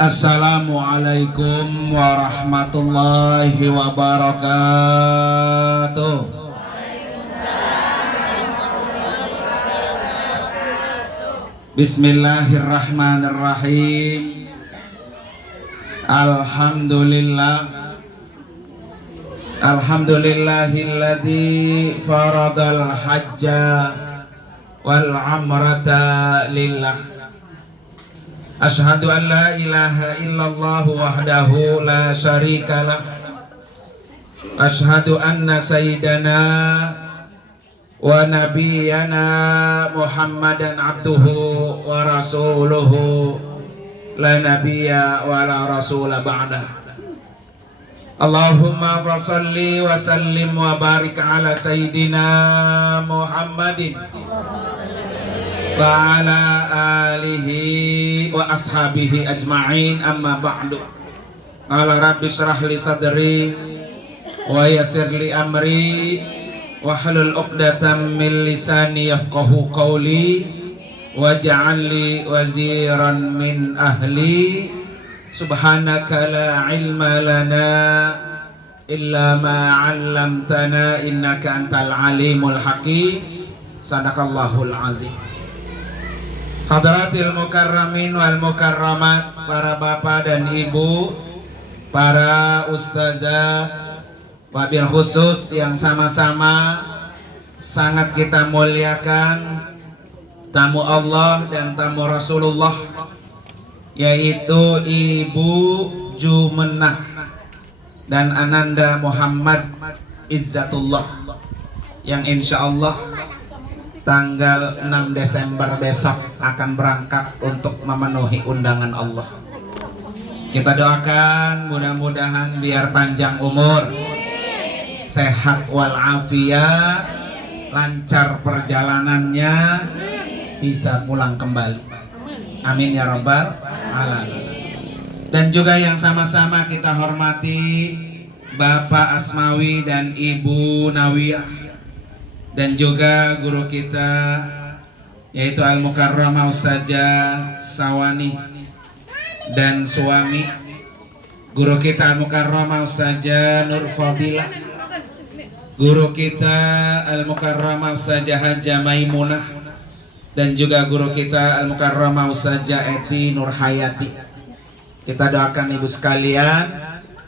Assalamualaikum warahmatullahi wabarakatuh. Bismillahirrahmanirrahim. Alhamdulillahilladzi faradal hajja wal umrata lillah. Asyhadu an la ilaha illallah wahdahu la syarikalah. Asyhadu anna sayyidana wa nabiyyana Muhammadan abduhu wa rasuluhu la nabiyya wa la rasula ba'dah. Allahumma fasalli wa sallim wa barik ala sayyidina Muhammadin wa ala alihi wa ashabihi ajma'in, amma ba'du. Qala rabbi shrah li sadri wa yassir li amri wahlul 'uqdatam min lisani yafqahu qawli waj'al li waziran min ahli. Subhanaka la ilma lana illa ma 'allamtana innaka antal alimul hakim. Sadaqallahul azim. Hadratil mukarramin wal mukarramat, para bapak dan ibu, para ustazah, wabil khusus yang sama-sama sangat kita muliakan, tamu Allah dan tamu Rasulullah, yaitu Ibu Jumenah dan Ananda Muhammad Izzatullah, yang insya Allah tanggal 6 Desember besok akan berangkat untuk memenuhi undangan Allah. Kita doakan mudah-mudahan biar panjang umur, sehat walafiat, lancar perjalanannya, bisa pulang kembali. Amin ya rabbal alamin. Dan juga yang sama-sama kita hormati Bapak Asmawi dan Ibu Nawiyah, dan juga guru kita yaitu Al-Mukarramah Ustazah Sawani dan suami guru kita Al-Mukarramah Ustazah Nur Fadilah, guru kita Al-Mukarramah Ustazah Hajah Maimunah, dan juga guru kita Al-Mukarramah Ustazah Eti Nur Hayati. Kita doakan ibu sekalian,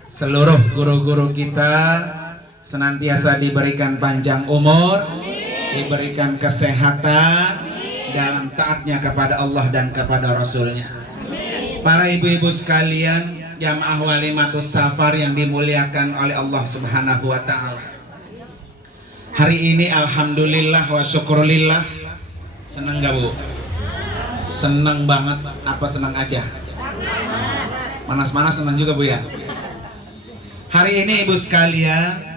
seluruh guru-guru kita senantiasa diberikan panjang umur, diberikan kesehatan dalam taatnya kepada Allah dan kepada Rasulnya. Para ibu-ibu sekalian, jamaah walimatus safar yang dimuliakan oleh Allah Subhanahu wa ta'ala, hari ini alhamdulillah wa syukurillah. Senang gak Bu? Senang banget. Apa senang aja? Panas-panas senang juga Bu ya? Hari ini ibu sekalian,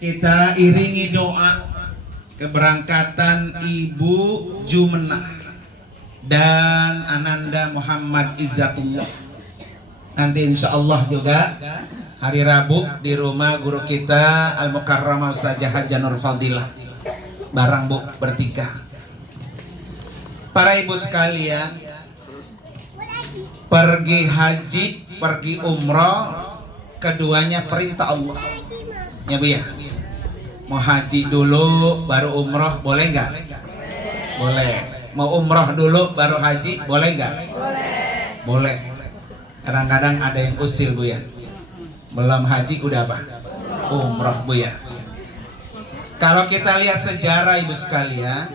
kita iringi doa keberangkatan Ibu Jumenah dan Ananda Muhammad Izzatullah. Nanti insya Allah juga hari Rabu di rumah guru kita Al-Mukarramah Ustazah Hajah Nur Fadilah, barang Bu bertiga. Para ibu sekalian, pergi haji, pergi umroh, keduanya perintah Allah ya Bu ya. Mau haji dulu baru umroh boleh nggak? Boleh. Mau umroh dulu baru haji boleh nggak? Boleh. Kadang-kadang ada yang usil Bu ya, belum haji udah apa? Umroh Bu ya. Kalau kita lihat sejarah ibu sekalian,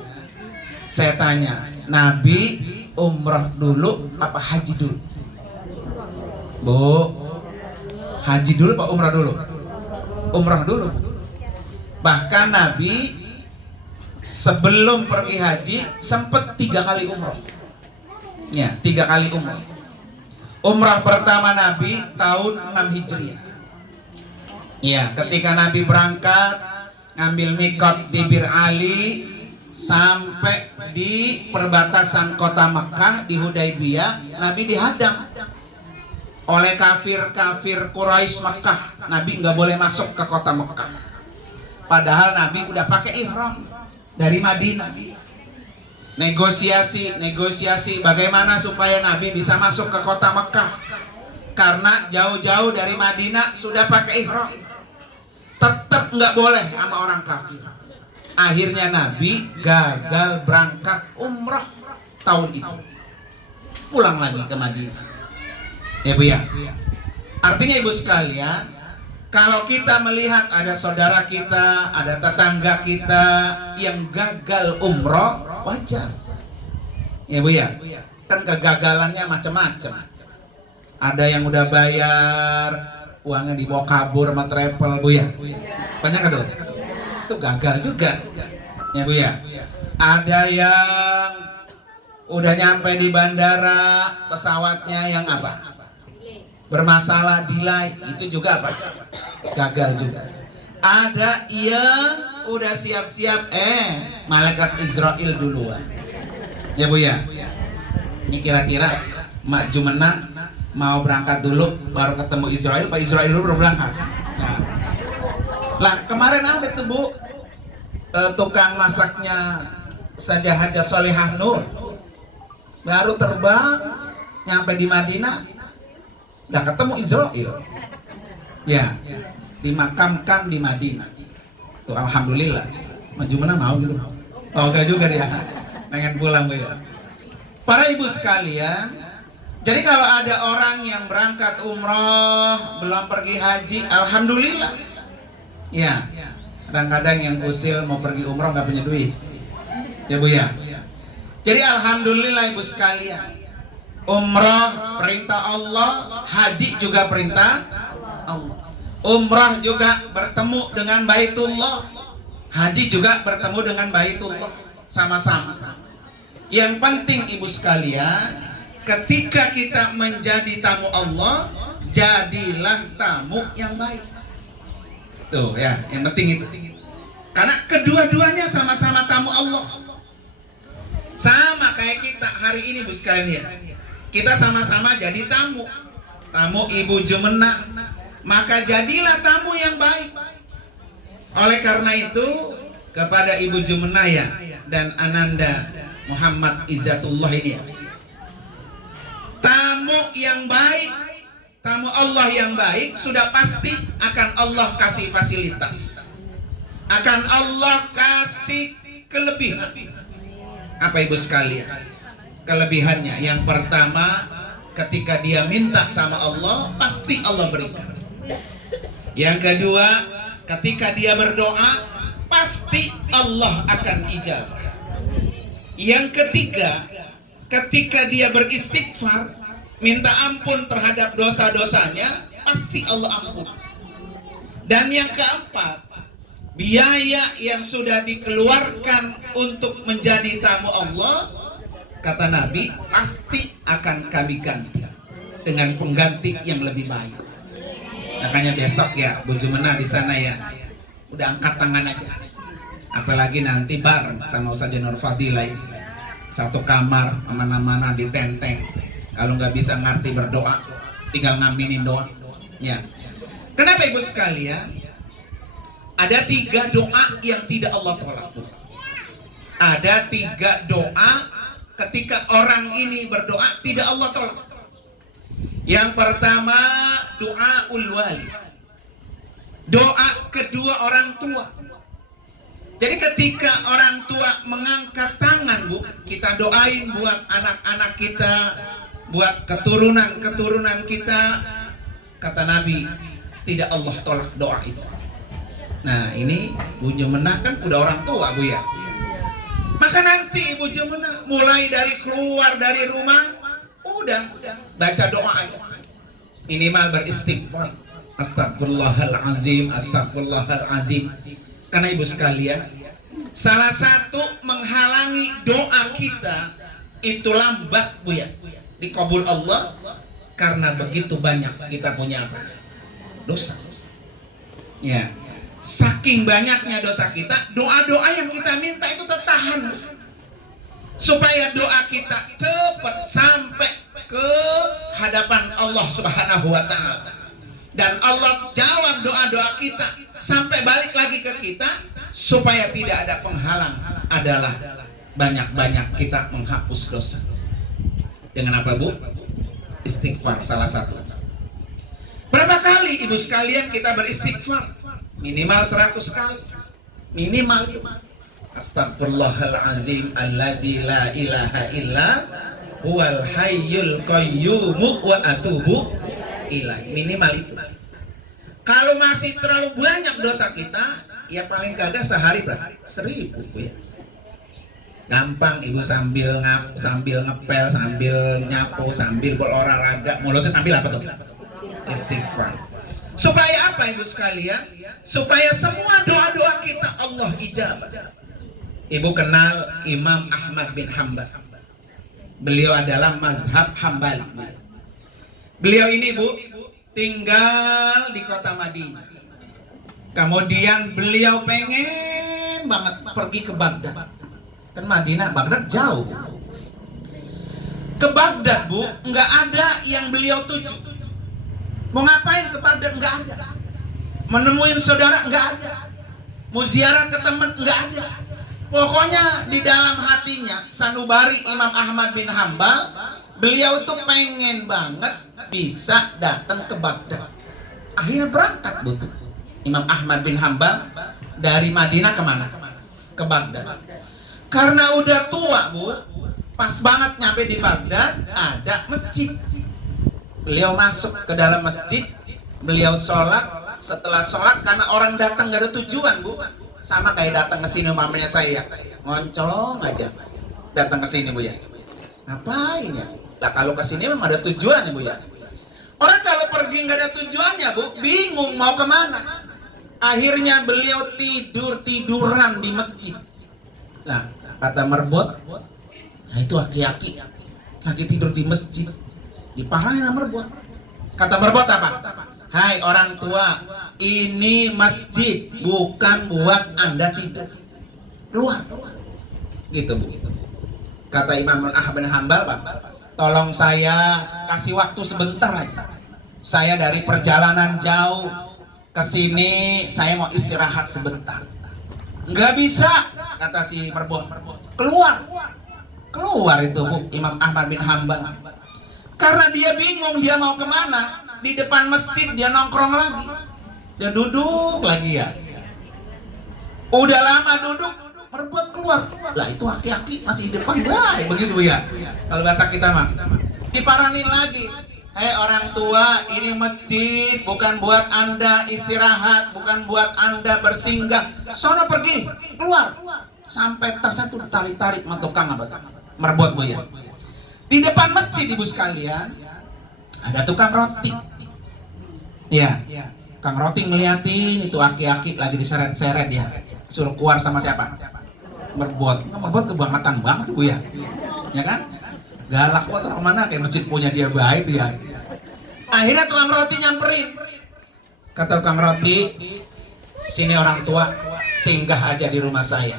saya tanya, Nabi umroh dulu apa haji dulu? Bu, haji dulu apa umroh dulu? Umroh dulu. Bahkan Nabi sebelum pergi haji sempat 3 kali umroh. Ya, 3 kali umroh. Umrah pertama Nabi tahun 6 Hijriah. Ya, ketika Nabi berangkat ngambil mikot di Bir Ali sampai di perbatasan kota Mekah di Hudaybiyah, Nabi dihadang oleh kafir-kafir Quraisy Mekah. Nabi nggak boleh masuk ke kota Mekah. Padahal Nabi udah pakai ihram dari Madinah. Negosiasi bagaimana supaya Nabi bisa masuk ke kota Mekah. karena jauh-jauh dari Madinah sudah pakai ihram, tetap nggak boleh sama orang kafir. Akhirnya Nabi gagal berangkat umrah tahun itu, pulang lagi ke Madinah. Ya Bu ya. Artinya ibu sekalian, kalau kita melihat ada saudara kita, ada tetangga kita yang gagal umroh, wajar. Ya Bu ya. Kan kegagalannya macam-macam. Ada yang udah bayar, uangnya dibawa kabur sama travel Bu ya. Banyak kan tuh? Itu gagal juga. Ya Bu ya. Ada yang udah nyampe di bandara, pesawatnya yang apa? Bermasalah, delay, itu juga apa? Gagal juga. Ada yang udah siap-siap, malaikat Israel duluan. Ya Bu ya. Ini kira-kira Mak Jumenah mau berangkat dulu baru ketemu Israel, Pak Israel dulu baru berangkat. Nah, lah kemarin ada tuh Bu, tukang masaknya Ustazah Hajah Solihah Nur, baru terbang nyampe di Madinah, udah ketemu Israel. Ya, dimakamkan di Madinah. Tuh alhamdulillah. Maju mana mau gitu? Oh enggak juga dia, pengen pulang Bu ya. Para ibu sekalian, jadi kalau ada orang yang berangkat umroh belum pergi haji, alhamdulillah. Ya, kadang-kadang yang usil mau pergi umroh nggak punya duit, ya Bu ya. Jadi alhamdulillah ibu sekalian, umroh perintah Allah, haji juga perintah Allah. Umrah juga bertemu dengan Baitullah, haji juga bertemu dengan Baitullah, sama-sama. Yang penting ibu sekalian, ketika kita menjadi tamu Allah, jadilah tamu yang baik. Tuh ya, yang penting itu. Karena kedua-duanya sama-sama tamu Allah. Sama kayak kita hari ini Bu sekalian ya. Kita sama-sama jadi tamu. Tamu Ibu Jumenah. Maka jadilah tamu yang baik. Oleh karena itu, kepada Ibu Jumenah ya dan Ananda Muhammad Izzatullah ini ya, tamu yang baik, tamu Allah yang baik, sudah pasti akan Allah kasih fasilitas, akan Allah kasih kelebihan. Apa ibu sekalian? Kelebihannya yang pertama, ketika dia minta sama Allah, pasti Allah berikan. Yang kedua, ketika dia berdoa, pasti Allah akan ijabah. Yang ketiga, ketika dia beristighfar, minta ampun terhadap dosa-dosanya, pasti Allah ampun. Dan yang keempat, biaya yang sudah dikeluarkan untuk menjadi tamu Allah, kata Nabi, pasti akan kami ganti dengan pengganti yang lebih baik. Makanya besok ya Bu Jumenah di sana ya, udah angkat tangan aja. Apalagi nanti bareng sama Ustazah Nur Fadilah, satu kamar mana-mana ditenteng. Kalau nggak bisa ngerti berdoa, tinggal ngaminin doa. Ya. Kenapa ibu sekalian? Ada 3 doa yang tidak Allah tolak. Ada 3 doa ketika orang ini berdoa tidak Allah tolak. Yang pertama, doa ulwali, doa kedua orang tua. Jadi ketika orang tua mengangkat tangan Bu, kita doain buat anak-anak kita, buat keturunan-keturunan kita, kata Nabi, tidak Allah tolak doa itu. Nah ini Bu Jumenah kan udah orang tua Bu ya. Maka nanti Ibu Jumenah mulai dari keluar dari rumah, udah baca doa aja. Minimal beristighfar. Astagfirullahalazim, astagfirullahalazim. Karena ibu sekalian, salah satu menghalangi doa kita itu lambat Bu ya dikabul Allah, karena begitu banyak kita punya apa? Dosa. Ya. Saking banyaknya dosa kita, doa-doa yang kita minta itu tertahan supaya doa kita cepat sampai ke hadapan Allah Subhanahu wa taala. Dan Allah jawab doa-doa kita sampai balik lagi ke kita, supaya tidak ada penghalang, adalah banyak-banyak kita menghapus dosa. Dengan apa Bu? Istighfar salah satu. Berapa kali ibu sekalian kita beristighfar? Minimal 100 kali. Minimal itu. Astagfirullahalazim alladzi la ilaha illa huwal hayyul qayyum wa atubu ilaih. Minimal itu. Kalau masih terlalu banyak dosa kita, ya paling kagak sehari berapa? 1000 ya. Gampang ibu sambil ngepel, sambil nyapu, sambil berolahraga, mulutnya sambil apa tuh? Istighfar. Supaya apa ibu sekalian? Supaya semua doa-doa kita Allah ijabah. Ibu kenal Imam Ahmad bin Hanbal. Beliau adalah mazhab Hambali. Beliau ini bu tinggal di kota Madinah. Kemudian beliau pengen banget pergi ke Baghdad. Kan Madinah, Baghdad jauh. Ke Baghdad bu, nggak ada yang beliau tuju. Mau ngapain ke Baghdad? Nggak ada. Menemuin saudara? Nggak ada. Mau ziarah ke teman? Nggak ada. Pokoknya di dalam hatinya sanubari Imam Ahmad bin Hanbal, beliau tuh pengen banget bisa datang ke Baghdad. Akhirnya berangkat bu Imam Ahmad bin Hanbal dari Madinah kemana? Ke Baghdad. Karena udah tua bu, pas banget nyampe di Baghdad ada masjid. Beliau masuk ke dalam masjid, beliau sholat. Setelah sholat, karena orang datang gak ada tujuan bu, sama kayak datang ke sini umpamanya saya ngoncolong aja datang ke sini bu ya. Ngapain ya? Nah kalau ke sini memang ada tujuan ya bu ya. Orang kalau pergi nggak ada tujuannya bu, bingung mau kemana. Akhirnya beliau tiduran di masjid. Nah kata merbot, nah itu aki-aki lagi tidur di masjid, diparahin sama merbot. Kata merbot apa? Hai orang tua, ini masjid bukan buat Anda tidur. Keluar. Gitu bu. Kata Imam Ahmad bin Hanbal, Pak, tolong saya kasih waktu sebentar aja. Saya dari perjalanan jauh ke sini, saya mau istirahat sebentar. Nggak bisa, kata si merbot. Keluar itu bu, Imam Ahmad bin Hanbal. Karena dia bingung dia mau kemana. Di depan masjid dia nongkrong lagi, dia duduk lagi ya. Udah lama duduk, merbot keluar. Lah itu aki-aki masih di depan, baik begitu bu ya. Kalau bahasa kita mah, diparanin lagi. Hei orang tua, ini masjid bukan buat Anda istirahat, bukan buat Anda bersinggah. Sono pergi, keluar. Sampai tersatu tarik-tarik sama tukang apa? Merbot bu ya. Di depan masjid ibu sekalian ada tukang roti. Ya, Kang Roti ngeliatin itu aki-aki lagi diseret-seret ya. Suruh keluar sama siapa? Merbot. Merbot kebangetan banget bu ya. Ya kan? Galak kok terus mana kayak masjid punya dia baik tuh ya. Akhirnya tukang roti nyamperin. Kata tukang roti, sini orang tua, singgah aja di rumah saya.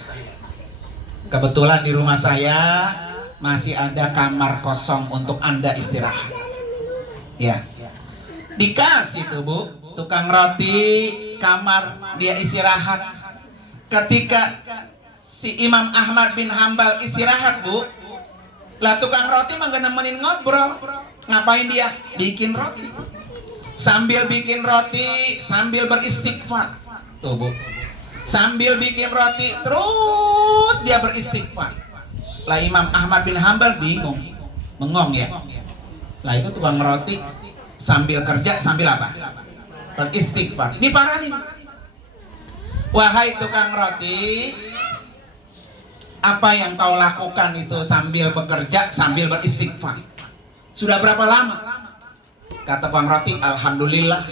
Kebetulan di rumah saya masih ada kamar kosong untuk Anda istirahat. Ya. Dikasih tuh bu, tukang roti kamar dia istirahat. Ketika si Imam Ahmad bin Hanbal istirahat bu, lah tukang roti mah gak nemenin ngobrol. Ngapain dia? Bikin roti. Sambil bikin roti, sambil beristighfar. Tuh bu, sambil bikin roti terus dia beristighfar. Lah Imam Ahmad bin Hanbal bingung, bengong ya. Lah itu tukang roti sambil kerja sambil apa? Beristighfar. Diparahin. Wahai tukang roti, apa yang kau lakukan itu sambil bekerja sambil beristighfar? Sudah berapa lama? Kata tukang roti, alhamdulillah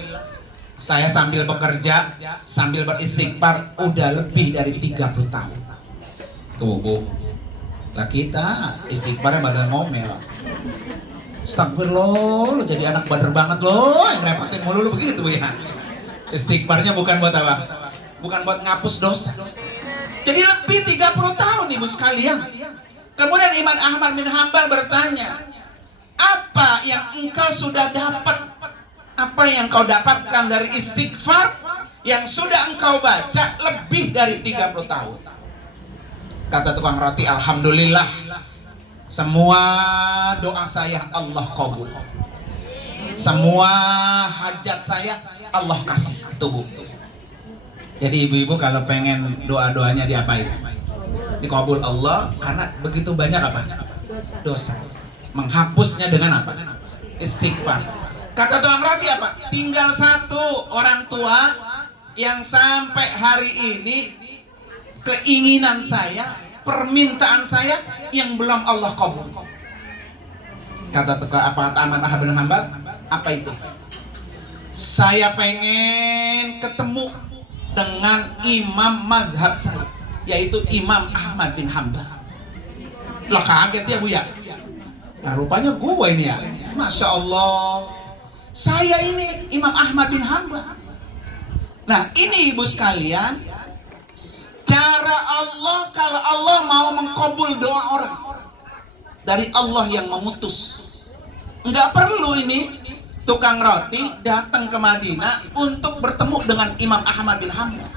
saya sambil bekerja sambil beristighfar udah lebih dari 30 tahun. Tuh bu, lah kita istighfarnya badan ngomel. Astagfirullah, lo jadi anak bader banget lo, yang repotin mulu lo begitu ya. Istighfarnya bukan buat apa? Bukan buat ngapus dosa. Jadi lebih 30 tahun ibu sekalian. Kemudian Imam Ahmad bin Hanbal bertanya, apa yang engkau sudah dapat? Apa yang kau dapatkan dari istighfar yang sudah engkau baca lebih dari 30 tahun? Kata tukang roti, alhamdulillah semua doa saya Allah kabul. Semua hajat saya Allah kasih. Tuh Bu. Jadi ibu-ibu kalau pengen doa-doanya diapain? Dikabul Allah, karena begitu banyak apa? Dosa. Menghapusnya dengan apa? Istighfar. Kata Tuan Rafi apa? Tinggal satu orang tua yang sampai hari ini keinginan saya, permintaan saya yang belum Allah kabul. Kata Amanah bin Hambal, apa itu? Saya pengen ketemu dengan imam mazhab saya, yaitu Imam Ahmad bin Hambal. Lah kaget ya Bu ya. Nah rupanya gue ini ya, Masya Allah, saya ini Imam Ahmad bin Hambal. Nah ini ibu sekalian, cara Allah kalau Allah mau mengkabul doa orang, dari Allah yang memutus. Nggak perlu ini tukang roti datang ke Madinah untuk bertemu dengan Imam Ahmad bin Hambal.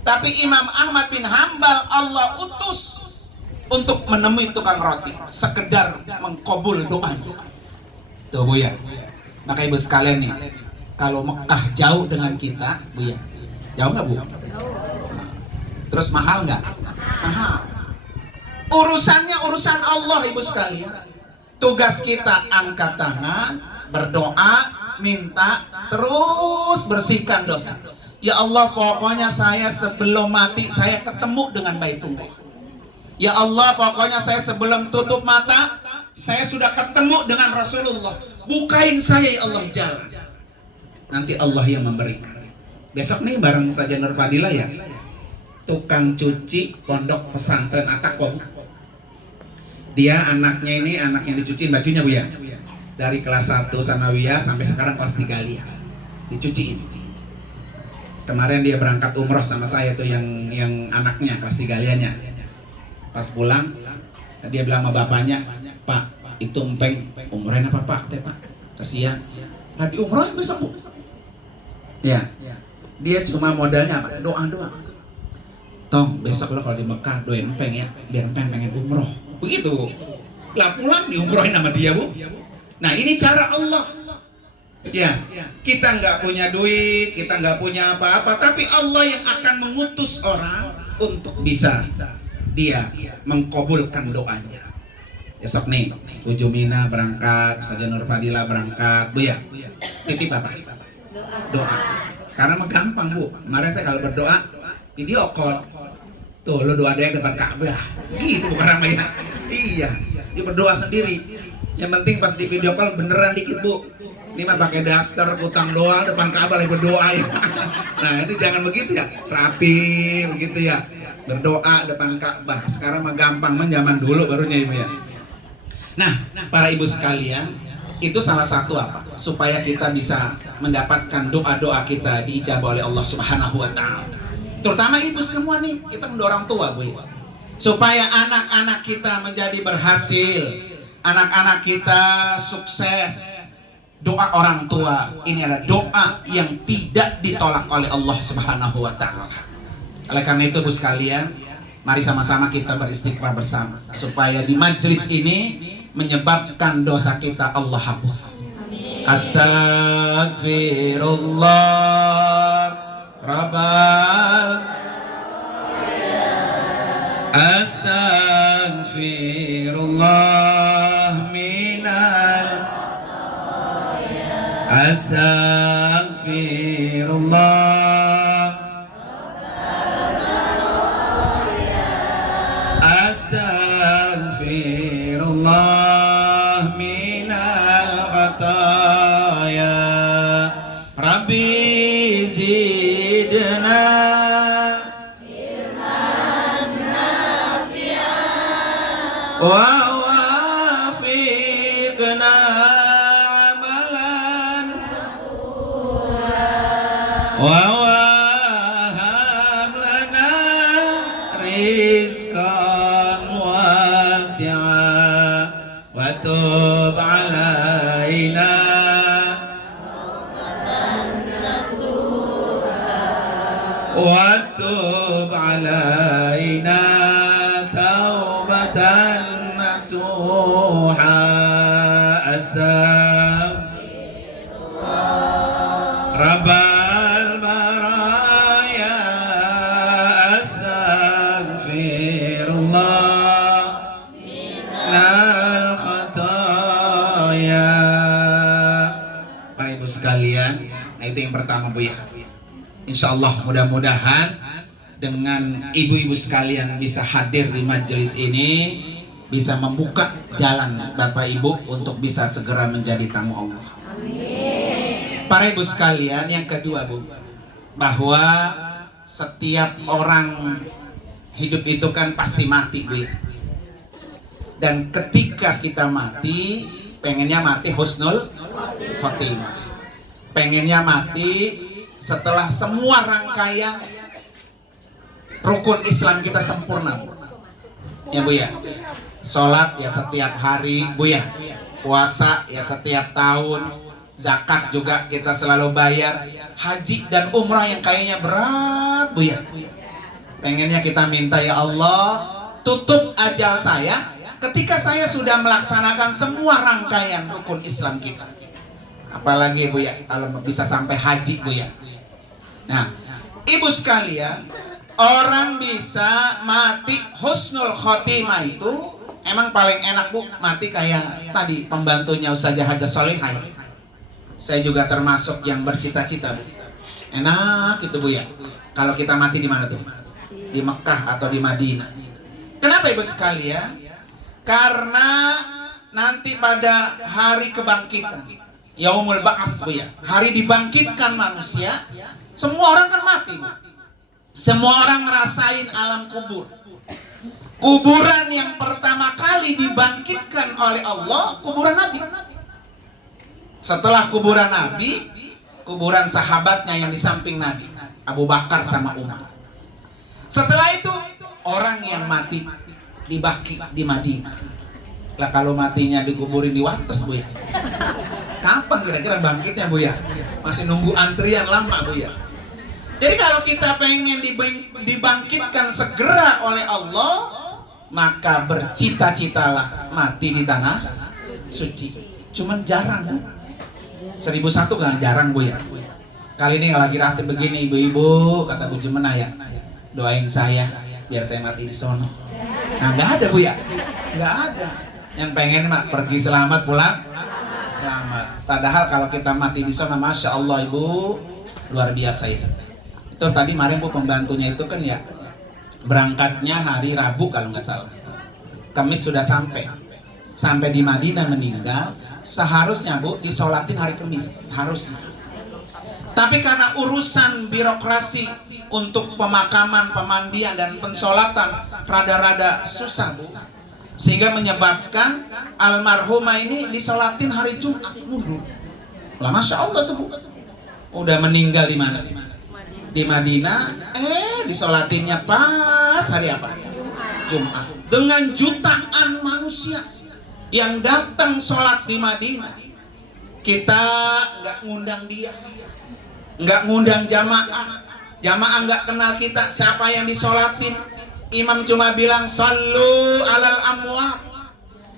Tapi Imam Ahmad bin Hambal Allah utus untuk menemui tukang roti, sekedar mengkabul doanya. Tuh Bu ya. Maka ibu sekalian nih, kalau Mekah jauh dengan kita, Bu ya. Jauh nggak Bu? Terus mahal nggak? Mahal. Urusannya urusan Allah ibu sekalian. Tugas kita angkat tangan, berdoa, minta, terus bersihkan dosa. Ya Allah, pokoknya saya sebelum mati saya ketemu dengan Baitullah. Ya Allah, pokoknya saya sebelum tutup mata saya sudah ketemu dengan Rasulullah. Bukain saya ya Allah jalan. Nanti Allah yang memberikan. Besok nih bareng saja Nur Fadila ya, tukang cuci pondok pesantren At-Taqwa. Dia anaknya ini anak yang dicuciin bajunya Bu ya. Dari kelas 1 sanawiyah sampai sekarang kelas 3 aliyah. Dicuciin. Kemarin dia berangkat umroh sama saya tuh yang anaknya kelas 3 aliyahnya. Pas pulang dia bilang sama bapaknya, "Pak, itu empeng umrohin apa Pak? Teh Pak, kasihan." Nah di umrohin besok Bu. Ya. Dia cuma modalnya apa? Doa-doa. Tong, besok lo kalau di Mekah doain empeng ya, biar empeng pengen umroh. Begitu. Lah pulang diumrohin sama dia Bu. Nah ini cara Allah. Ya, kita nggak punya duit, kita nggak punya apa-apa, tapi Allah yang akan mengutus orang untuk bisa dia mengkabulkan doanya. Besok nih, Bu Jumina berangkat, Saja Nur Fadila berangkat, Bu ya. Titip apa? Doa. Sekarang mah gampang Bu. Kemarin saya kalau berdoa video call. Tuh lo doa dia depan Ka'bah. Gitu bukan ramainya. Iya, dia berdoa sendiri. Yang penting pas di video call beneran dikit Bu. Ini mah pakai daster, utang doa depan Ka'bah lagi berdoa ya. Nah ini jangan begitu ya, rapi begitu ya. Berdoa depan Ka'bah. Sekarang mah gampang, zaman dulu barunya Ibu ya. Nah para ibu sekalian, itu salah satu apa? Supaya kita bisa mendapatkan doa-doa kita diijabah oleh Allah Subhanahu wa Ta'ala. Terutama ibu semua nih, kita mendorong tua Bu ya. Supaya anak-anak kita menjadi berhasil, anak-anak kita sukses. Doa orang tua ini adalah doa yang tidak ditolak oleh Allah Subhanahu wa Ta'ala. Oleh karena itu Bu sekalian, mari sama-sama kita beristighfar bersama supaya di majelis ini menyebabkan dosa kita Allah hapus. Astagfirullah Rabbal Astagfirullah minal Astagfirullah Astagfirullah minal khataya Rabbi zidna ilman nafi'an wa wafiqna amalan wa wahab lana rizqan wasi'a wa tub alaina wa tub alaina taubatan nasuha. Astagfirullah Rabbal baraya astaghfirullah minal khataya. Para ibu sekalian, nah itu yang pertama Bu ya. Insya Allah mudah-mudahan dengan ibu-ibu sekalian bisa hadir di majelis ini, bisa membuka jalan Bapak Ibu untuk bisa segera menjadi tamu Allah. Amin. Para ibu sekalian, yang kedua Bu, bahwa setiap orang hidup itu kan pasti mati Bu ya. Dan ketika kita mati, pengennya mati husnul khotimah. Pengennya mati setelah semua rangkaian rukun Islam kita sempurna Bu. Ya Bu ya. Sholat ya setiap hari Bu ya. Puasa ya setiap tahun. Zakat juga kita selalu bayar. Haji dan umrah yang kayaknya berat Bu ya. Pengennya kita minta, ya Allah, tutup ajal saya ketika saya sudah melaksanakan semua rangkaian rukun Islam kita. Apalagi Bu ya, kalau bisa sampai haji Bu ya. Nah, ibu sekalian, orang bisa mati husnul khotimah itu emang paling enak Bu, mati kayak tadi pembantunya Ustazah Haja Solihah. Saya juga termasuk yang bercita-cita Bu. Enak itu Bu ya. Kalau kita mati di mana tuh? Di Mekah atau di Madinah. Kenapa ibu sekalian? Karena nanti pada hari kebangkitan, Yaumul Ba'ats Bu ya, hari dibangkitkan manusia, semua orang kan mati Bu. Semua orang ngerasain alam kubur. Kuburan yang pertama kali dibangkitkan oleh Allah, kuburan Nabi. Setelah kuburan Nabi, kuburan sahabatnya yang di samping Nabi, Abu Bakar sama Umar. Setelah itu, orang yang mati di Baqi di Madinah. Lah kalau matinya dikuburin di Wates Bu ya, kapan kira-kira bangkitnya Bu ya? Masih nunggu antrian lama Bu ya. Jadi kalau kita pengen dibangkitkan segera oleh Allah, maka bercita-citalah mati di tanah suci. Cuman jarang Bu. 1001 gak jarang Bu ya. Kali ini lagi ratib begini ibu-ibu, kata Bu Jemena ya, doain saya biar saya mati di sono. Nah nggak ada Bu ya, nggak ada. Yang pengen mak pergi selamat pulang selamat. Padahal kalau kita mati di sono, masya Allah ibu, luar biasa ya. Itu tadi kemarin Bu pembantunya itu kan ya berangkatnya hari Rabu kalau nggak salah. Kamis sudah sampai di Madinah meninggal. Seharusnya Bu disolatin hari Kamis, harusnya. Tapi karena urusan birokrasi untuk pemakaman, pemandian dan pensolatan rada-rada susah Bu, sehingga menyebabkan almarhumah ini disolatin hari Jumat mundur. Lah masya Allah tuh Bu, udah meninggal di mana? Di Madinah, disolatinnya pas hari apa? Jumat. Dengan jutaan manusia yang datang sholat di Madinah, kita nggak ngundang dia, nggak ngundang jamaah nggak kenal kita siapa yang disolatin. Imam cuma bilang sallu alal amwat.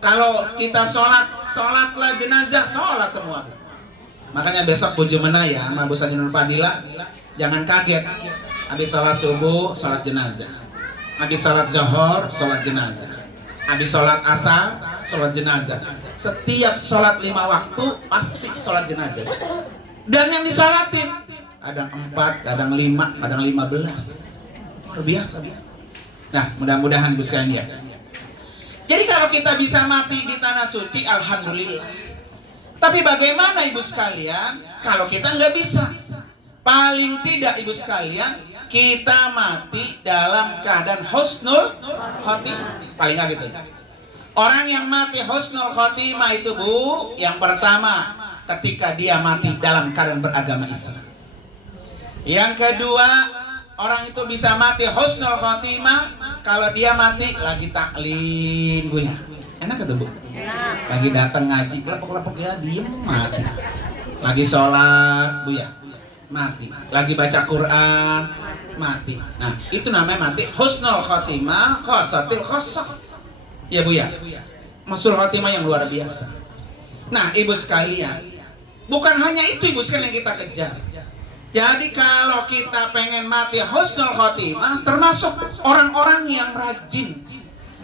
Kalau kita sholatlah jenazah, sholat semua. Makanya besok Bu Jemena ya sama Bu Sanjunur Fadila, jangan kaget. Habis sholat subuh, sholat jenazah. Habis sholat zuhur, sholat jenazah. Habis sholat asar, sholat jenazah. Setiap sholat 5 waktu pasti sholat jenazah. Dan yang disolatin kadang 4, kadang 5, kadang 15. Luar biasa. Nah mudah-mudahan ibu sekalian ya. Jadi kalau kita bisa mati di tanah suci, alhamdulillah. Tapi bagaimana ibu sekalian kalau kita nggak bisa? Paling tidak ibu sekalian, kita mati dalam keadaan husnul khotimah. Paling nggak gitu. Orang yang mati husnul khotimah itu Bu, yang pertama ketika dia mati dalam keadaan beragama Islam. Yang kedua, orang itu bisa mati husnul khotimah kalau dia mati lagi taklim Bu ya. Enak itu Bu? Lagi datang ngaji, kelepok-kelepok ya, diem mati. Lagi sholat Bu ya, mati. Lagi baca Quran, mati. Nah itu namanya mati husnul khotimah, khosatil khosah. Ya Bu ya, husnul khotimah yang luar biasa. Nah ibu sekalian, bukan hanya itu ibu sekalian yang kita kejar. Jadi kalau kita pengen mati husnul khotimah, termasuk orang-orang yang rajin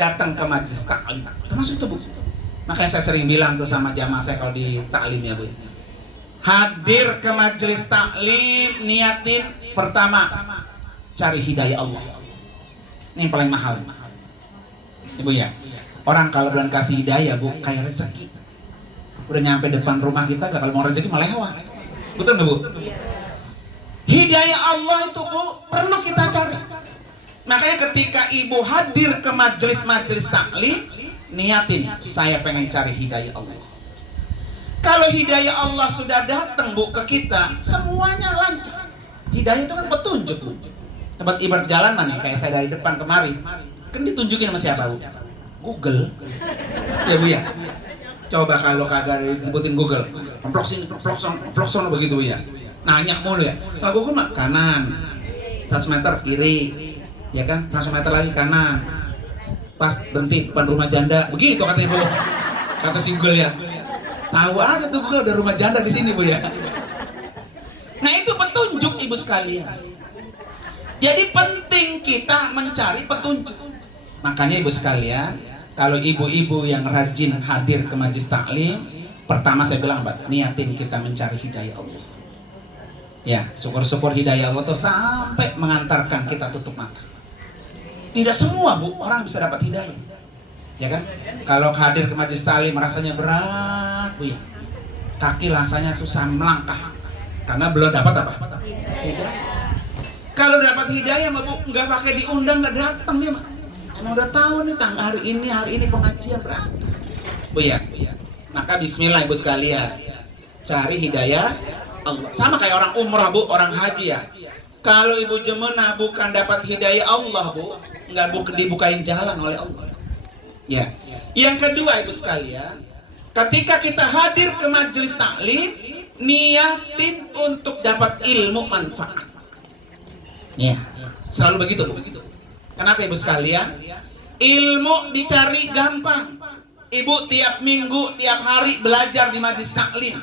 datang ke majelis taklim, termasuk itu Bu. Makanya saya sering bilang tuh sama jamaah saya kalau di taklim ya Bu, hadir ke majelis taklim, niatin pertama cari hidayah Allah. Ini yang paling mahal Ibu ya. Orang kalau belum kasih hidayah Bu, kayak rezeki. Udah nyampe depan rumah kita, kalau mau rezeki malah lewat. Betul nggak Bu? Hidayah Allah itu Bu perlu kita cari. Makanya ketika ibu hadir ke majelis-majelis taklim, niatin saya pengen cari hidayah Allah. Kalau hidayah Allah sudah datang Bu ke kita, semuanya lancar. Hidayah itu kan petunjuk Bu. Tempat ibarat jalan mana? Kayak saya dari depan kemari, kan ditunjukin sama siapa Bu? Google. Ya Bu ya. Coba kalau kagak disebutin Google, plok sini, plok sono begitu Bu ya. Nanya mulu ya. Kalau Google mah kanan, 100 meter kiri, ya kan? 100 meter lagi kanan. Pas berhenti depan rumah janda, begitu katanya Bu. Kata si Google ya. Tahu aja tuh Google ada rumah janda di sini Bu ya. Nah itu petunjuk ibu sekalian. Jadi penting kita mencari petunjuk. Makanya ibu sekalian, kalau ibu-ibu yang rajin hadir ke majelis taklim, pertama saya bilang Pak, niatin kita mencari hidayah Allah. Ya, syukur-syukur hidayah Allah itu sampai mengantarkan kita tutup mata. Tidak semua Bu orang bisa dapat hidayah, ya kan? Kalau hadir ke majelis taklim rasanya berat Bu ya, kaki rasanya susah melangkah karena belum dapat apa? Hidayah. Kalau dapat hidayah Bu nggak pakai diundang nggak datang dia mah. Emang udah tahu nih tanggal hari ini pengajian berangkat Bu ya. Maka bismillah ibu sekalian, cari hidayah Allah. Sama kayak orang umrah Bu, orang haji ya. Kalau ibu jemena bukan dapat hidayah Allah Bu, nggak dibukain jalan oleh Allah. Ya. Yang kedua ibu sekalian, ketika kita hadir ke majelis taklim, niatin untuk dapat ilmu manfaat. Ya. Selalu begitu Bu. Kenapa ibu sekalian? Ilmu dicari gampang. Ibu tiap minggu, tiap hari belajar di majelis taklim.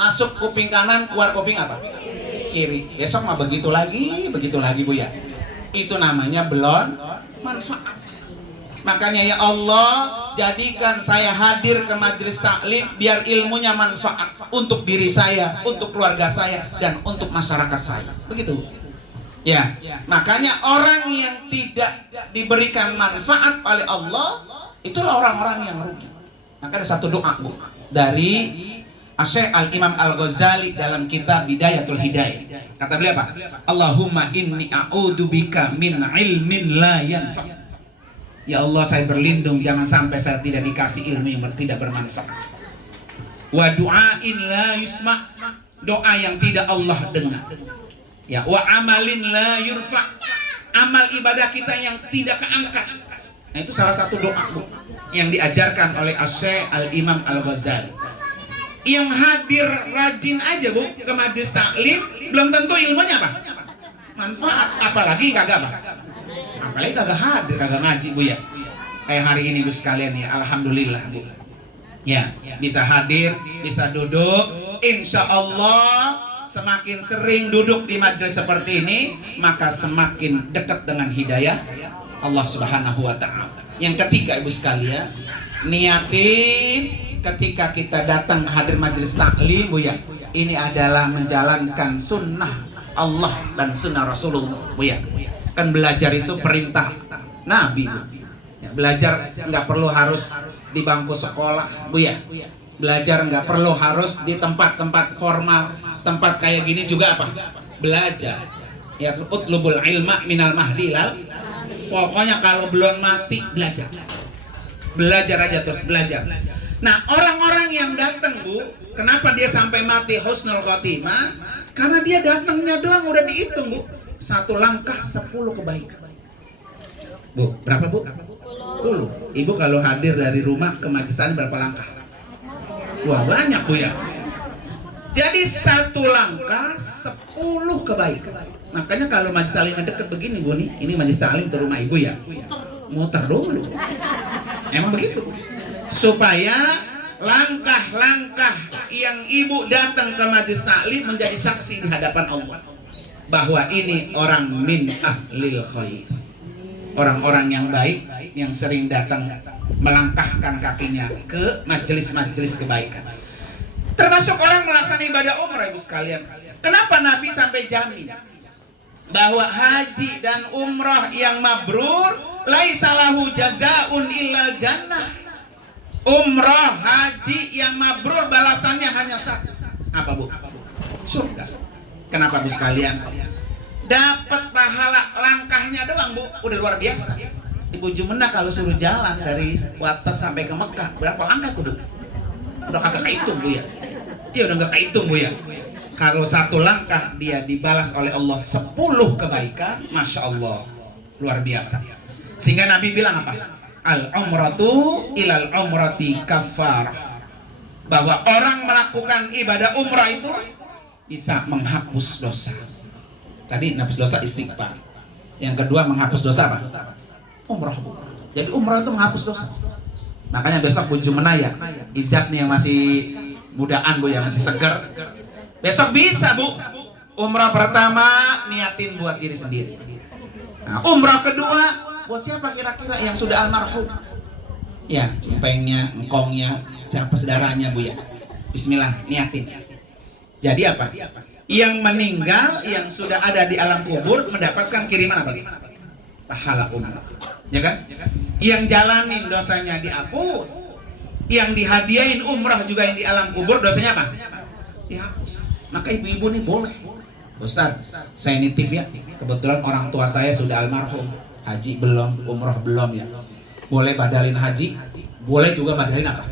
Masuk kuping kanan, keluar kuping apa? Kiri. Besok mah begitu lagi Bu ya. Itu namanya belum manfaat. Makanya ya Allah, jadikan saya hadir ke majelis taklim biar ilmunya manfaat untuk diri saya, untuk keluarga saya, dan untuk masyarakat saya. Begitu. Ya, makanya orang yang tidak diberikan manfaat oleh Allah, itulah orang-orang yang rugi. Maka ada satu doa Bu dari Syekh Al-Imam Al-Ghazali dalam kitab Bidayatul Hidayah. Kata beliau apa? Allahumma inni a'udzubika min ilmin la yanfa'. Ya Allah, saya berlindung jangan sampai saya tidak dikasih ilmu yang tidak bermanfaat. Wa du'ain la yusma', doa yang tidak Allah dengar. Ya, wa amalin la yurfa', amal ibadah kita yang tidak keangkat. Nah, itu salah satu doa Bu yang diajarkan oleh Syekh Al-Imam Al-Ghazali. Yang hadir rajin aja Bu ke majelis taklim, belum tentu ilmunya apa? Manfaat, apalagi kagak apa? Apalagi kagak hadir, kagak ngaji Bu ya. Kayak hari ini Bu sekalian ya, alhamdulillah Bu. Ya, bisa hadir, bisa duduk, insya Allah. Semakin sering duduk di majelis seperti ini, maka semakin dekat dengan hidayah Allah Subhanahu wa Ta'ala. Yang ketiga ibu sekalian, niatin ketika kita datang hadir majelis taklim Bu ya, ini adalah menjalankan sunnah Allah dan sunnah Rasulullah Bu ya. Kan belajar itu perintah Nabi Bu ya, belajar nggak perlu harus di bangku sekolah Bu ya. Belajar nggak perlu harus di tempat-tempat formal. Tempat kayak gini juga apa? Belajar. Ya, utlubul ilma minal mahdi lal. Pokoknya kalau belum mati belajar. Belajar aja terus belajar. Nah, orang-orang yang datang Bu, kenapa dia sampai mati husnul khotimah? Karena dia datangnya doang udah dihitung Bu. Satu langkah 10 kebaikan. Bu, berapa Bu? 10. Ibu kalau hadir dari rumah ke majelis taklim berapa langkah? Wah, banyak Bu ya. Jadi satu langkah 10 kebaikan. Makanya kalau majelis taklim dekat begini Bu nih, ini majelis taklim ke rumah ibu ya, muter dulu. Emang begitu supaya langkah-langkah yang ibu datang ke majelis taklim menjadi saksi di hadapan Allah. bahwa ini orang min ahlil khair, orang-orang yang baik yang sering datang melangkahkan kakinya ke majelis-majelis kebaikan. Termasuk orang melaksanakan ibadah umrah, ibu sekalian. Kenapa Nabi sampai jamin bahwa haji dan umrah yang mabrur laisa lahu jazaun illal jannah. Umrah haji yang mabrur balasannya hanya satu. Apa, Bu? Surga. Kenapa, Bu sekalian? Dapat pahala langkahnya doang, Bu, udah luar biasa. Ibu Jumena kalau suruh jalan dari Wates sampai ke Mekah, berapa langkah tuh, Bu? Udah kagak kehitung, Bu ya. Iya, udah nggak kehitung, Bu ya. Kalau satu langkah dia dibalas oleh Allah 10 kebaikan, Masya Allah, luar biasa. Sehingga Nabi bilang apa? Al-umratu ilal umrati kafarah, bahwa orang melakukan ibadah umrah itu bisa menghapus dosa. Tadi menghapus dosa istighfar. Yang kedua menghapus dosa apa? Umrah, Bu. Jadi umrah itu menghapus dosa. Makanya besok Bu Jumena ya, Izat nih yang masih mudaan, Bu ya, masih seger. Besok bisa, Bu. Umrah pertama niatin buat diri sendiri. Nah, umrah kedua buat siapa kira-kira yang sudah almarhum? Ya, empengnya, engkongnya, siapa saudaranya, Bu ya. Bismillah, niatin. Jadi apa? Yang meninggal, yang sudah ada di alam kubur mendapatkan kiriman apa? Pahala umrah. Ya kan? Yang jalanin dosanya dihapus. Yang dihadiahin umrah juga yang di alam kubur dosanya apa? Dihapus. Maka ibu-ibu nih boleh, Ustaz, saya nitip ya, kebetulan orang tua saya sudah almarhum, haji belum, umrah belum ya, boleh badalin haji, boleh juga badalin apa?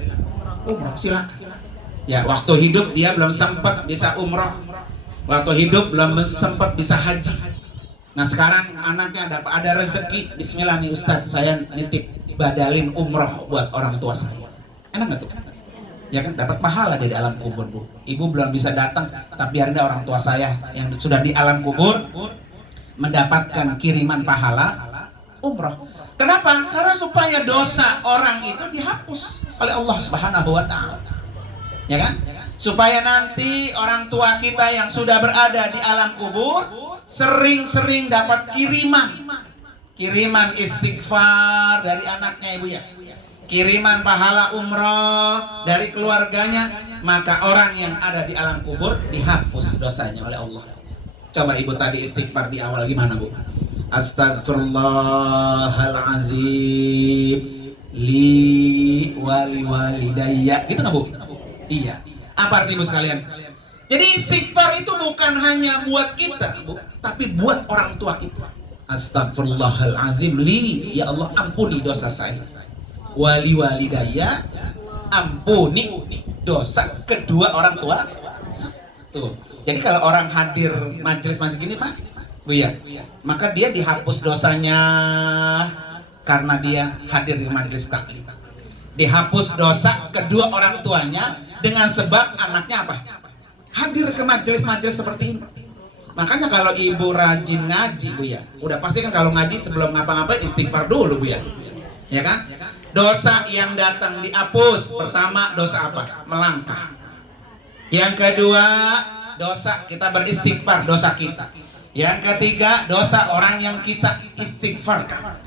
Umrah, silakan. Ya, waktu hidup dia belum sempat bisa umrah, waktu hidup belum sempat bisa haji. Nah sekarang anaknya ada rezeki, Bismillah nih Ustaz, saya nitip badalin umrah buat orang tua saya. Enak nggak tuh? Ya kan, dapat pahala dari alam kubur, Bu. Ibu belum bisa datang, tapi ada orang tua saya yang sudah di alam kubur mendapatkan kiriman pahala umrah. Kenapa? Karena supaya dosa orang itu dihapus oleh Allah Subhanahu wa taala. Ya kan? Supaya nanti orang tua kita yang sudah berada di alam kubur sering-sering dapat kiriman istighfar dari anaknya, Ibu ya. Kiriman pahala umroh dari keluarganya, maka orang yang ada di alam kubur dihapus dosanya oleh Allah. Coba ibu tadi istighfar di awal gimana, Bu? Astagfirullahalazim li wali walidayya, gitu nggak, Bu? Iya. Apa arti, Bu sekalian? Jadi istighfar itu bukan hanya buat kita, Bu, tapi buat orang tua kita. Astagfirullahalazim li, ya Allah ampuni dosa saya. Wali walidaya, ampuni dosa kedua orang tua. Tuh. Jadi kalau orang hadir majelis gini, Pak, Bu ya, maka dia dihapus dosanya karena dia hadir di majelis taklim. Dihapus dosa kedua orang tuanya dengan sebab anaknya apa? Hadir ke majelis-majelis seperti ini. Makanya kalau ibu rajin ngaji, Bu ya, udah pasti kan kalau ngaji sebelum ngapa-ngapain istighfar dulu, Bu ya. Ya kan? Dosa yang datang dihapus. Pertama, dosa apa? Melangkah. Yang kedua, dosa kita beristighfar, dosa kita. Yang ketiga, dosa orang yang kita istighfarkan.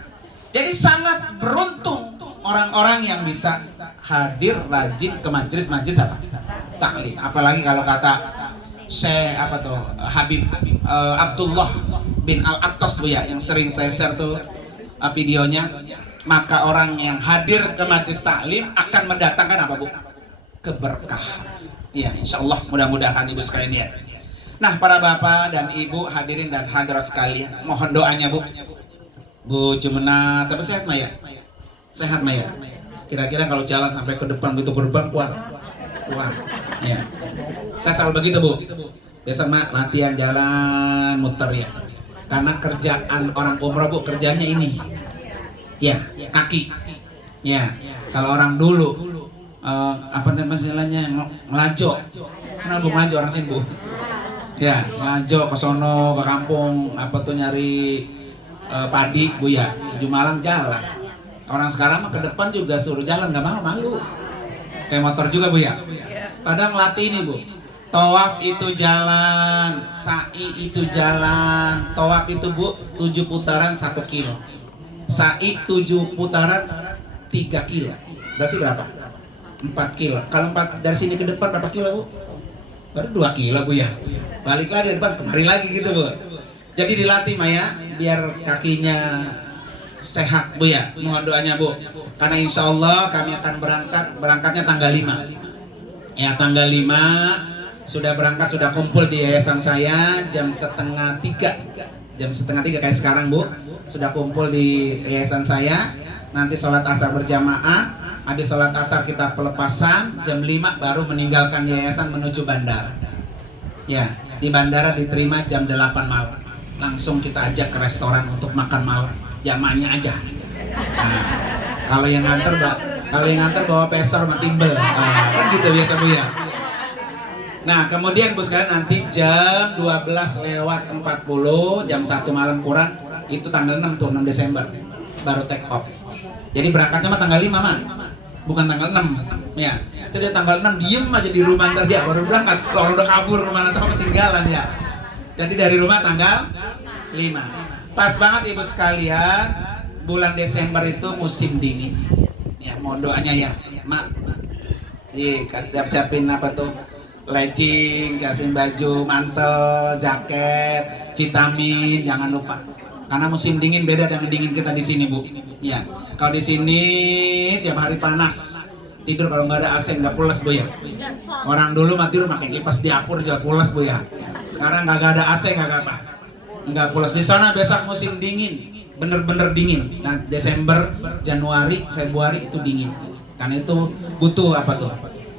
Jadi sangat beruntung orang-orang yang bisa hadir rajin ke majelis-majelis apa? Taklim. Apalagi kalau kata Syekh Habib Abdullah bin Al-Attas, Bu ya, yang sering saya share tuh videonya. Maka orang yang hadir ke majelis taklim akan mendatangkan apa, Bu? Keberkahan. Ya, insya Allah mudah-mudahan ibu sekalian ya. Nah, para bapak dan ibu hadirin dan hadirat sekalian, mohon doanya, Bu. Bu Jumena, tapi sehat Maya? Sehat Maya? Kira-kira kalau jalan sampai ke depan begitu berban kuat? Kuat. Ya. Saya selalu begitu, Bu. Biasa mak latihan jalan muter ya. Karena kerjaan orang umrah, Bu, kerjanya ini. Ya, kaki. Ya, kalau orang dulu apa namanya istilahnya ngelajo. Kenal Bu ngelajo orang sini, Bu? Ya, ngelajo ke sono ke kampung apa tuh nyari padi, Bu ya. Di Malang jalan. Orang sekarang mah ke depan juga suruh jalan nggak mau, malu. Kayak motor juga, Bu ya. Padahal ngelatih ini, Bu. Tawaf itu jalan, sa'i itu jalan. Tawaf itu Bu 7 putaran 1 kilo. Sa'i 7 putaran 3 kilo. Berarti berapa? 4 kilo. Kalau 4 dari sini ke depan berapa kilo Bu? Baru 2 kilo Bu ya. Balik lagi ke depan, kemari lagi gitu Bu. Jadi dilatih Maya biar kakinya sehat Bu ya. Mohon doanya Bu. Karena insya Allah kami akan berangkatnya tanggal 5. Ya tanggal 5 sudah berangkat, sudah kumpul di yayasan saya jam setengah 3 kayak sekarang Bu. Sudah kumpul di yayasan saya. Nanti sholat asar berjamaah. Habis sholat asar kita pelepasan. Jam 5 baru meninggalkan yayasan menuju bandara. Ya, di bandara diterima jam 8 malam. Langsung kita ajak ke restoran untuk makan malam. Jamaahnya aja. Nah, kalau yang nganter bawa pesor sama timbel. Nah, kan gitu biasa Bu ya. Nah kemudian Bu sekalian nanti jam 12:40 jam 1 malam kurang itu tanggal 6 tuh 6 Desember baru take off. Jadi berangkatnya mah tanggal 5 mah bukan tanggal 6 ya. Jadi tanggal 6 diem aja di rumah ntar dia baru berangkat. Orang udah kabur kemana atau ketinggalan ya. Jadi dari rumah tanggal 5. Pas banget Ibu sekalian bulan Desember itu musim dingin. Ya mohon doanya ya Mak. Siapin apa tuh? Legging, kasih baju, mantel, jaket, vitamin, jangan lupa. Karena musim dingin beda dengan dingin kita di sini Bu. Ya, kalau di sini tiap hari panas, tidur kalau nggak ada AC nggak pulas Bu ya. Orang dulu mah tidur pakai kipas di dapur juga pulas Bu ya. Sekarang nggak ada AC nggak pulas. Di sana besok musim dingin, bener-bener dingin. Nah Desember, Januari, Februari itu dingin. Karena itu butuh apa tuh?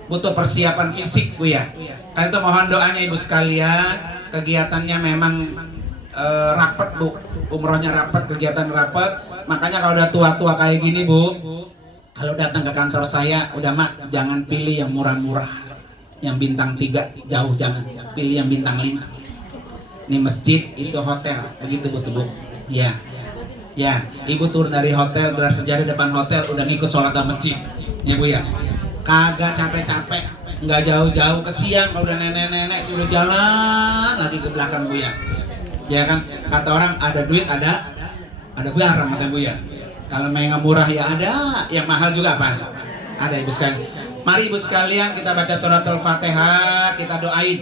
Butuh persiapan fisik Bu ya. Karena itu mohon doanya Ibu sekalian, kegiatannya memang rapat Bu, umrohnya rapat, kegiatan rapat. Makanya kalau udah tua-tua kayak gini Bu, kalau datang ke kantor saya udah Mak jangan pilih yang murah-murah, yang bintang 3 jauh jangan, pilih yang bintang 5. Ini masjid itu hotel, begitu Bu Bu. Ya, ya Ibu turun dari hotel gelar sejadah depan hotel udah ngikut sholat di masjid, ya Bu ya. Kagak capek-capek, nggak jauh-jauh, kesian kalau udah nenek-nenek suruh jalan lagi ke belakang Bu ya. Ya kan kata orang ada duit ada barang kata Bu ya. Kalau yang murah ya ada, yang mahal juga apa? Ada Ibu sekalian. Mari Ibu sekalian kita baca suratul Fatihah, kita doain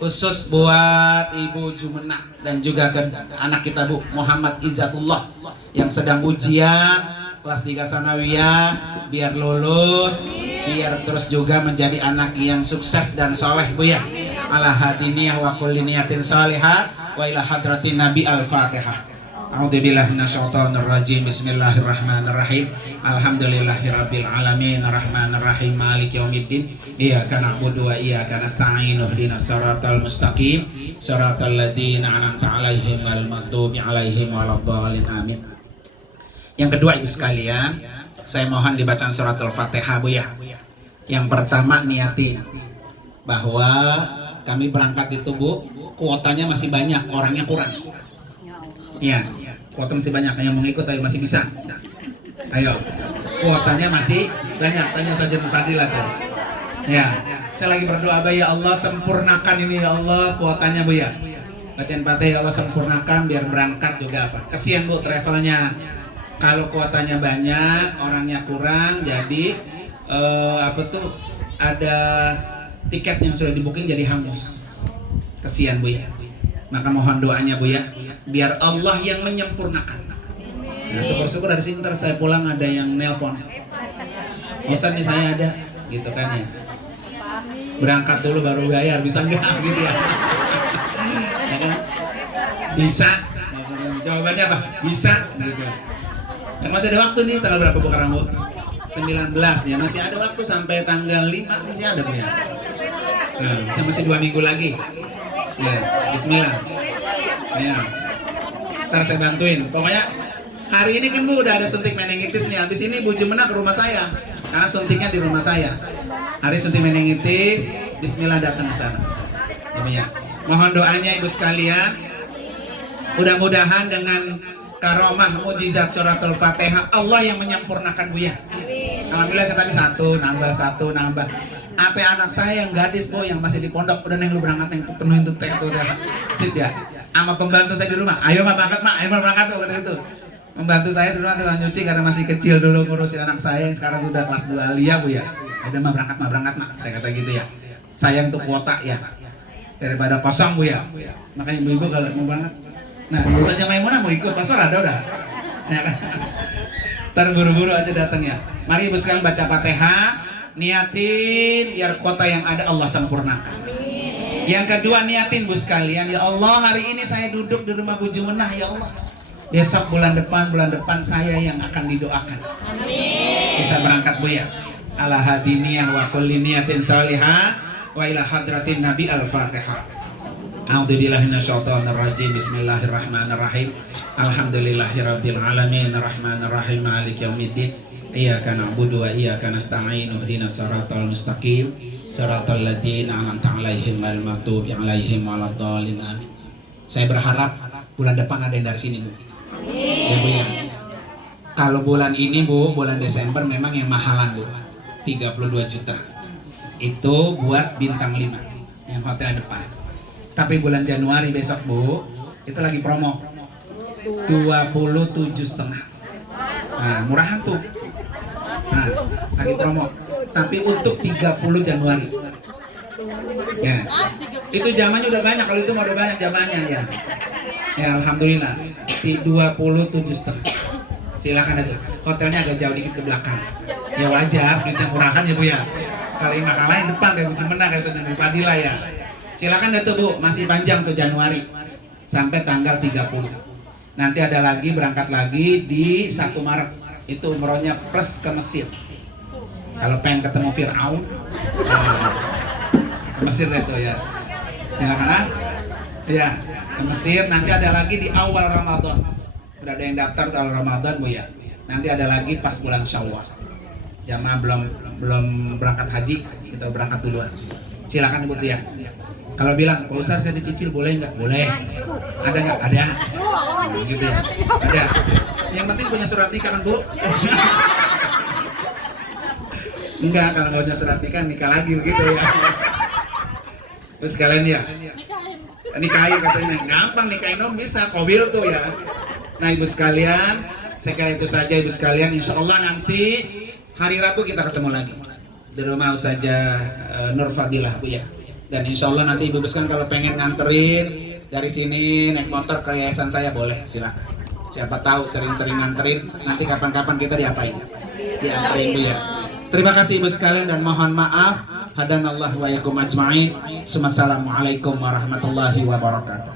khusus buat Ibu Jumena dan juga ke anak kita Bu Muhammad Izzatullah yang sedang ujian kelas 3 sanawiyah, biar lulus, biar terus juga menjadi anak yang sukses dan soleh Bu ya. Ala hadiniyah wa kulli niyatin salihah wa ila hadratin nabi al-fatihah. A'udzubillahi minasyaitonir rajim. Bismillahirrahmanirrahim. Alhamdulillahirabbil alamin arrahmanir rahim maliki yaumiddin. Iyyaka na'budu wa iyyaka nasta'in ihdinas siratal mustaqim siratal ladzina an'amta 'alaihim wal maghdubi 'alaihim waladdallin amin. Yang kedua Ibu sekalian, saya mohon dibacaan suratul Fatihah Bu ya. Yang pertama niatin bahwa kami berangkat itu Bu, kuotanya masih banyak, orangnya kurang. Ya, kuota masih banyak, yang mau ikut tapi masih bisa. Ayo, kuotanya masih banyak, tanya saja Fadilah tuh. Ya, saya lagi berdoa ya Allah sempurnakan ini ya Allah kuotanya Bu ya. Bacaan Fatihah ya Allah sempurnakan biar berangkat juga apa. Kesian Bu travelnya. Kalau kuotanya banyak, orangnya kurang, jadi ada tiket yang sudah di-booking jadi hangus. Kesian Bu ya. Maka mohon doanya Bu ya, biar Allah yang menyempurnakan. Nah, syukur-syukur dari sini ntar saya pulang ada yang nelpon. Ustaz nih saya ada, gitu kan ya. Berangkat dulu baru bayar, bisa nggak gitu ya? Ya kan? Bisa. Jawabannya apa? Bisa. Gitu. Ya, masih ada waktu nih, tanggal berapa Bu Karang Bu? 19 ya, masih ada waktu sampai tanggal 5 masih ada Bu ya. Nah, masih 2 minggu lagi. Ya, bismillah. Ya. Ntar saya bantuin. Pokoknya hari ini kan Bu udah ada suntik meningitis nih. Habis ini Bu Jumena ke rumah saya. Karena suntiknya di rumah saya. Hari suntik meningitis, bismillah datang ke sana. Ya. Mohon doanya Ibu sekalian. Mudah-mudahan dengan karomah mujizat suratul Fatihah Allah yang menyempurnakan Bu ya. Alhamdulillah saya tapi satu nambah. Apa anak saya yang gadis Bu yang masih di pondok udah neng lu berangkat neng penuhin tuh teh tuh udah sit ya. Sama pembantu saya di rumah, ayo mah berangkat mah, ayo mah berangkat tuh kata itu. Membantu saya dulu nanti nyuci karena masih kecil dulu ngurusin anak saya yang sekarang sudah kelas 2 Lia Bu ya. Udah mah berangkat mah, saya kata gitu ya. Sayang tuh kuota ya. Daripada kosong Bu ya. Makanya ibu-ibu kalau mau berangkat. Nah, saja Maimunah mau ikut pasar ada udah. Ya kan? Ntar buru-buru aja datang ya. Mari ibu sekalian baca Fatihah, niatin biar kota yang ada Allah sempurnakan. Yang kedua niatin Bu sekalian, ya Allah hari ini saya duduk di rumah Bu Jumenah ya Allah. Besok bulan depan saya yang akan didoakan. Amin. Bisa berangkat Bu ya. Ala hadiniyah wa kulli niyatin salihah wa ila hadratin Nabi Al-Fatihah. A'udzubillahi minasyaitonir rajim. Bismillahirrahmanirrahim. Alhamdulillahirabbil alamin arrahmanirrahim maliki yaumiddin. Iyyaka na'budu wa iyyaka nasta'in. Ihdinas siratal mustaqim. Siratal ladzina an'amta 'alaihim ghairil maghdubi 'alaihim waladdallin. Amin. Saya berharap bulan depan ada yang dari sini Bu. Ya Bu ya. Kalau bulan ini Bu, bulan Desember memang yang mahalan Bu. 32 juta. Itu buat bintang 5 yang hotel depan. Tapi bulan Januari besok Bu, itu lagi promo 27,5. Nah, murahan tuh. Nah, lagi promo. Tapi untuk 30 Januari. Ya. Itu zamannya udah banyak, kalau itu mau udah banyak zamannya ya. Ya alhamdulillah. 27,5. Silakan aja. Hotelnya agak jauh dikit ke belakang. Ya wajar, duitnya murahan ya Bu ya. Kalau yang makalah yang depan kayak Bu Jumenah kayak Ustaz Padilla ya. Silakan deh tuh Bu, masih panjang tuh Januari sampai tanggal 30. Nanti ada lagi berangkat lagi di 1 Maret. Itu umrohnya plus ke Mesir. Kalau pengen ketemu Fir'aun, ke Mesir deh tuh ya. Silakan ah. Ya, ke Mesir. Nanti ada lagi di awal Ramadan. Udah ada yang daftar tuh awal Ramadan Bu ya. Nanti ada lagi pas bulan Syawal. Jamaah belum berangkat haji, kita berangkat duluan. Silakan Bu ya. Kalau bilang, Pak Ustaz saya dicicil boleh nggak? Boleh. Ada nggak? Ada. Gitu ya. Ada. Yang penting punya surat nikah kan Bu? Enggak, kalau nggak punya surat nikah, nikah lagi begitu ya. Terus sekalian ya. Nikahin katanya. Gampang nikahin Om bisa, kobil tuh ya. Nah Ibu sekalian, saya kira itu saja Ibu sekalian. Insya Allah nanti hari Rabu kita ketemu lagi di rumah Ustazah Nur Fadilah Bu ya. Dan insya Allah nanti Ibu sekalian kalau pengen nganterin dari sini naik motor ke yayasan saya boleh, silakan. Siapa tahu sering-sering nganterin, nanti kapan-kapan kita diapain? Dianterin Bu ya. Terima kasih Ibu sekalian dan mohon maaf. Hadanallahu wa yakum ajma'in. Assalamualaikum warahmatullahi wabarakatuh.